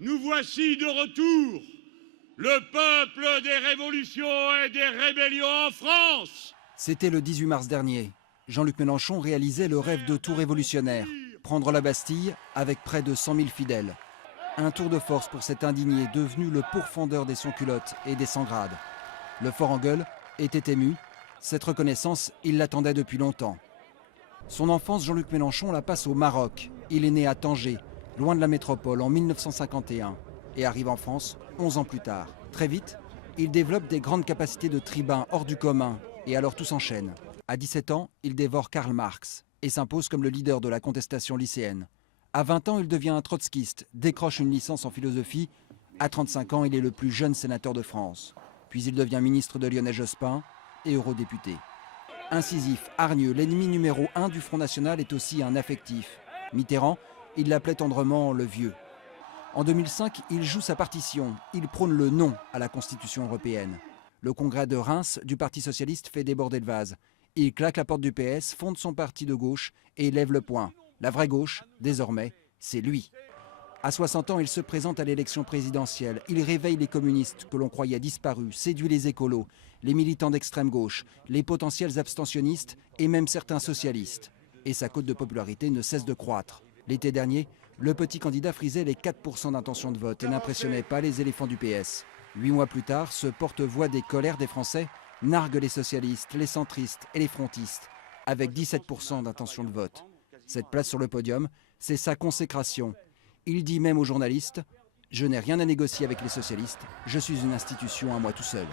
Nous voici de retour, le peuple des révolutions et des rébellions en France. C'était le 18 mars dernier. Jean-Luc Mélenchon réalisait le rêve de tout révolutionnaire, prendre la Bastille avec près de 100 000 fidèles. Un tour de force pour cet indigné devenu le pourfendeur des sans-culottes et des sans-grades. Le fort en gueule était ému. Cette reconnaissance, il l'attendait depuis longtemps. Son enfance, Jean-Luc Mélenchon la passe au Maroc. Il est né à Tanger, loin de la métropole, en 1951 et arrive en France 11 ans plus tard. Très vite, il développe des grandes capacités de tribun hors du commun et alors tout s'enchaîne. À 17 ans, il dévore Karl Marx et s'impose comme le leader de la contestation lycéenne. À 20 ans, il devient un trotskiste, décroche une licence en philosophie. À 35 ans, il est le plus jeune sénateur de France. Puis il devient ministre de Lionel Jospin et eurodéputé. Incisif, hargneux, l'ennemi numéro 1 du Front National est aussi un affectif. Mitterrand, il l'appelait tendrement le vieux. En 2005, il joue sa partition. Il prône le non à la Constitution européenne. Le congrès de Reims du Parti socialiste fait déborder le vase. Il claque la porte du PS, fonde son parti de gauche et lève le poing. La vraie gauche, désormais, c'est lui. À 60 ans, il se présente à l'élection présidentielle. Il réveille les communistes que l'on croyait disparus, séduit les écolos, les militants d'extrême gauche, les potentiels abstentionnistes et même certains socialistes. Et sa cote de popularité ne cesse de croître. L'été dernier, le petit candidat frisait les 4% d'intention de vote et n'impressionnait pas les éléphants du PS. 8 mois plus tard, ce porte-voix des colères des Français nargue les socialistes, les centristes et les frontistes, avec 17% d'intention de vote. Cette place sur le podium, c'est sa consécration. Il dit même aux journalistes « Je n'ai rien à négocier avec les socialistes, je suis une institution à moi tout seul ».